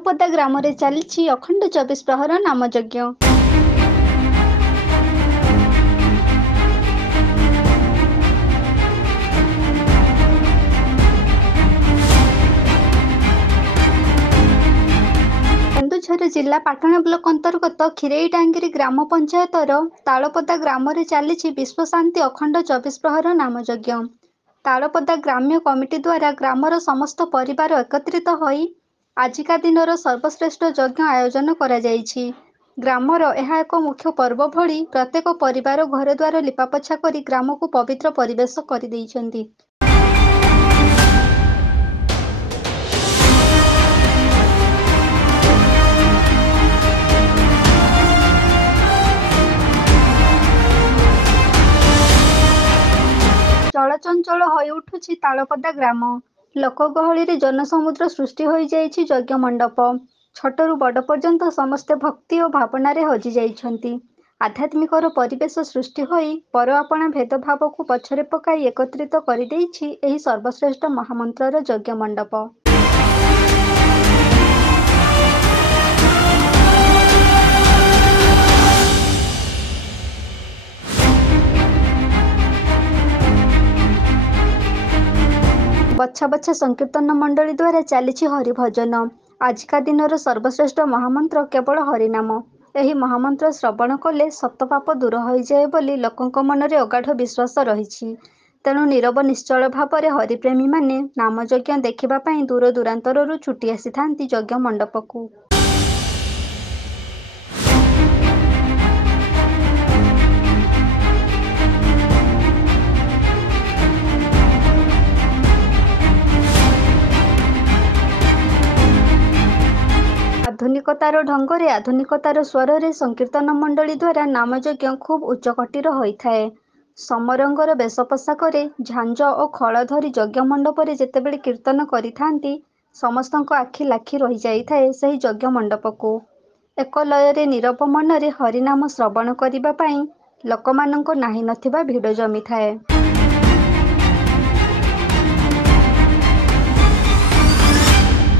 ତାଳପଦା ଗ୍ରାମରେ ଚାଲିଛି ଅଖଣ୍ଡ 24 ପ୍ରହର ନାମଯଜ୍ଞ। କେନ୍ଦୁଝର ଜିଲ୍ଲା ପାଟଣା ବ୍ଲକ ଅନ୍ତର୍ଗତ ଖିରେଇଟାଙ୍ଗିରି ଗ୍ରାମ ପଞ୍ଚାୟତର ତାଳପଦା ଗ୍ରାମରେ ଚାଲିଛି ବିଶ୍ୱଶାନ୍ତି ଅଖଣ୍ଡ 24 ପ୍ରହର ନାମଯଜ୍ଞ। ତାଳପଦା ଗ୍ରାମ୍ୟ କମିଟି ଦ୍ୱାରା ଗ୍ରାମର ସମସ୍ତ ପରିବାର ଏକତ୍ରିତ ହୋଇ ଆଜିକା ଦିନର ସର୍ବଶ୍ରେଷ୍ଠ ଯଜ୍ଞ ଆୟୋଜନ କରାଯାଇଛି। ଗ୍ରାମର ଏହା ଏକ ମୁଖ୍ୟ ପର୍ବ ଭଳି ପ୍ରତ୍ୟେକ ପରିବାର ଘରଦ୍ୱାର ଲିପାପୋଛା କରି ଗ୍ରାମକୁ ପବିତ୍ର ପରିବେଶ କରିଦେଇଛନ୍ତି। ଚଳଚଞ୍ଚଳ ହୋଇ ଉଠୁଛି ତାଳପଦା ଗ୍ରାମ। ଲୋକଗହଳିରେ ଜନସମୁଦ୍ର ସୃଷ୍ଟି ହୋଇଯାଇଛି ଯଜ୍ଞ ମଣ୍ଡପ। ଛୋଟରୁ ବଡ଼ ପର୍ଯ୍ୟନ୍ତ ସମସ୍ତେ ଭକ୍ତି ଓ ଭାବନାରେ ହଜି ଯାଇଛନ୍ତି। ଆଧ୍ୟାତ୍ମିକର ପରିବେଶ ସୃଷ୍ଟି ହୋଇ ପରଆପଣା ଭେଦଭାବକୁ ପଛରେ ପକାଇ ଏକତ୍ରିତ କରିଦେଇଛି ଏହି ସର୍ବଶ୍ରେଷ୍ଠ ମହାମନ୍ତ୍ରର ଯଜ୍ଞ ମଣ୍ଡପ। ବଛା ବଛା ସଂକୀର୍ତ୍ତନ ମଣ୍ଡଳୀ ଦ୍ୱାରା ଚାଲିଛି ହରିଭଜନ। ଆଜିକା ଦିନର ସର୍ବଶ୍ରେଷ୍ଠ ମହାମନ୍ତ୍ର କେବଳ ହରିନାମ। ଏହି ମହାମନ୍ତ୍ର ଶ୍ରବଣ କଲେ ସତପାପ ଦୂର ହୋଇଯାଏ ବୋଲି ଲୋକଙ୍କ ମନରେ ଅଗାଢ଼ ବିଶ୍ୱାସ ରହିଛି। ତେଣୁ ନୀରବ ନିଶ୍ଚଳ ଭାବରେ ହରିପ୍ରେମୀମାନେ ନାମଯଜ୍ଞ ଦେଖିବା ପାଇଁ ଦୂର ଦୂରାନ୍ତରରୁ ଛୁଟି ଆସିଥାନ୍ତି ଯଜ୍ଞ ମଣ୍ଡପକୁ। ଆଧୁନିକତାର ଢଙ୍ଗରେ ଆଧୁନିକତାର ସ୍ୱରରେ ସଂକୀର୍ତ୍ତନ ମଣ୍ଡଳୀ ଦ୍ୱାରା ନାମଯଜ୍ଞ ଖୁବ୍ ଉଚ୍ଚକୋଟୀର ହୋଇଥାଏ। ସମରଙ୍ଗର ବେଶ ପୋଷାକରେ ଝାଞ୍ଜ ଓ ଖଳ ଧରି ଯଜ୍ଞ ମଣ୍ଡପରେ ଯେତେବେଳେ କୀର୍ତ୍ତନ କରିଥାନ୍ତି ସମସ୍ତଙ୍କ ଆଖି ଲାଖି ରହିଯାଇଥାଏ ସେହି ଯଜ୍ଞ ମଣ୍ଡପକୁ। ଏକ ଲୟରେ ନୀରବ ମନରେ ହରିନାମ ଶ୍ରବଣ କରିବା ପାଇଁ ଲୋକମାନଙ୍କ ନାହିଁ ନଥିବା ଭିଡ଼ ଜମିଥାଏ।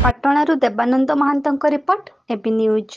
ପାଟଣାରୁ ଦେବାନନ୍ଦ ମହାନ୍ତଙ୍କ ରିପୋର୍ଟ, এবি ନ୍ୟୁଜ୍।